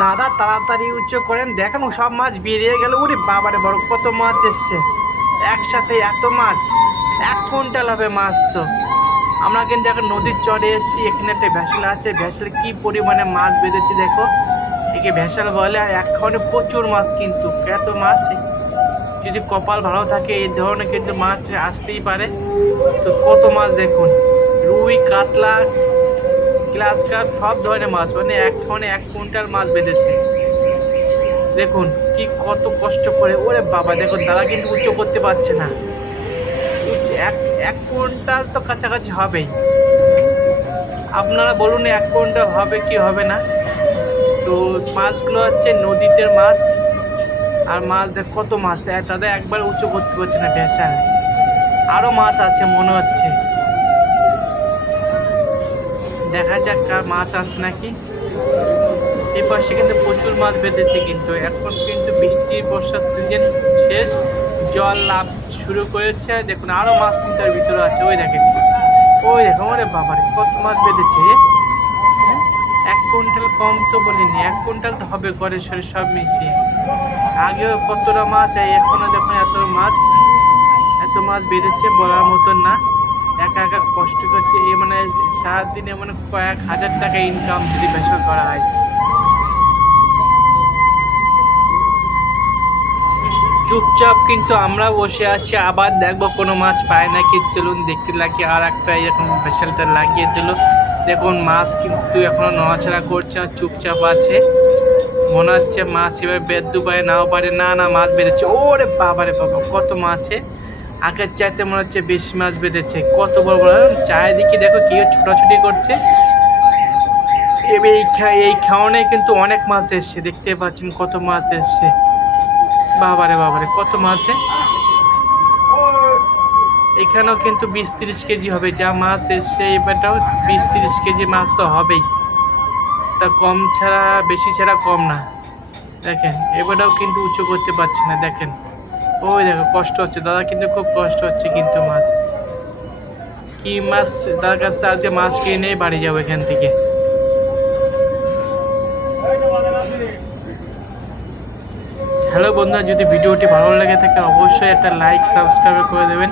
দাদা তাড়াতাড়ি উচ্চ করেন, দেখেন সব মাছ বেরিয়ে গেল। ওরে বাবারে বড় কত মাছ এসছে একসাথে, এত মাছ 1 কুইন্টাল হবে মাছ। তো আমরা কিন্তু এখন নদীর চরে এসেছি, এখানে একটা ভ্যাসেল আছে, ভ্যাসেলে কি পরিমাণে মাছ বেঁধেছে দেখো। একে ভ্যাসেল বলে। আর এখনে প্রচুর মাছ, কিন্তু এত মাছ, যদি কপাল ভালো থাকে এই ধরনের কিন্তু মাছ আসতেই পারে। তো কত মাছ দেখুন, রুই কাতলা গ্লাস কাপ সব ধরনের মাছ, মানে এখনে 1 কুইন্টাল মাছ বেঁধেছে। দেখুন কি কত কষ্ট করে। ওরে বাবা দেখুন দাদা কিন্তু উচ্চ করতে পারছে না। এক 1 কুইন্টাল তো কাছাকাছি হবেই। আপনারা বলুন 1 কুইন্টাল হবে কি হবে না। তো মাছগুলো হচ্ছে নদীতে মাছ। আর মাছ দেখ কত মাছ, দাদা একবার উঁচু করতে পারছে না ভেসা। আরো মাছ আছে মনে হচ্ছে, দেখা যাক কার মাছ আছে নাকি। এই পাশে কিন্তু প্রচুর মাছ বেঁধেছে, কিন্তু এখন কিন্তু বৃষ্টির বর্ষার সিজন শেষ, জল লাভ শুরু করেছে। দেখুন আরো মাছ কিন্তু এর ভিতরে আছে, ওই দেখেন, ওই দেখুন। ওরে বাবারে কত মাছ বেঁধেছে। হ্যাঁ, 1 কুইন্টাল কম তো বলিনি, 1 কুইন্টাল তো হবে ঘরের শরীর সব মিশিয়ে। আগেও কতটা মাছ, এখনো দেখুন এত মাছ, এত মাছ বেড়েছে বলার মতন না। একা একা কষ্ট করছে এ, মানে সারাদিনে মানে কয়েক হাজার টাকা ইনকাম যদি বেসর করা হয়। চুপচাপ কিন্তু আমরা বসে আছি, আবার দেখবো কোনো মাছ পায় নাকি। চলুন দেখতে লাগি। আর একটা এরকম ভেসেলটা লাগিয়ে দিল, দেখুন মাছ কিন্তু এখনো নড়াচড়া করছে আর চুপচাপ আছে। মনে হচ্ছে মাছ এবার বেঁধতে পারে নাও পারে। না না, মাছ বেঁধেছে। ওরে বাবারে বাবা কত মাছে, আগের চাইতে মনে হচ্ছে বেশি মাছ বেঁধেছে। কত বড় বড়, চারিদিকে দেখো কি ছোটাছুটি করছে। এবার এই খাওয়ানে কিন্তু অনেক মাছ এসছে, দেখতে পাচ্ছেন কত মাছ এসছে। বাবারে বাবারে কত মাছে, এখানেও কিন্তু 20-30 কেজি হবে যা মাছ এসছে। এবারটাও 20-30 কেজি মাছ তো হবেই, তা কম ছাড়া বেশি ছাড়া কম না। দেখেন এবারটাও কিন্তু উঁচু করতে পারছে না, দেখেন। ওই দেখো কষ্ট হচ্ছে দাদা, কিন্তু খুব কষ্ট হচ্ছে কিন্তু। মাছ কি মাছ, তার কাছে আজকে মাছ কিনে বাড়ি যাবো এখান থেকে। হ্যালো বন্ধুরা, যদি ভিডিওটি ভালো লেগে থাকে অবশ্যই একটা লাইক সাবস্ক্রাইব করে দেবেন।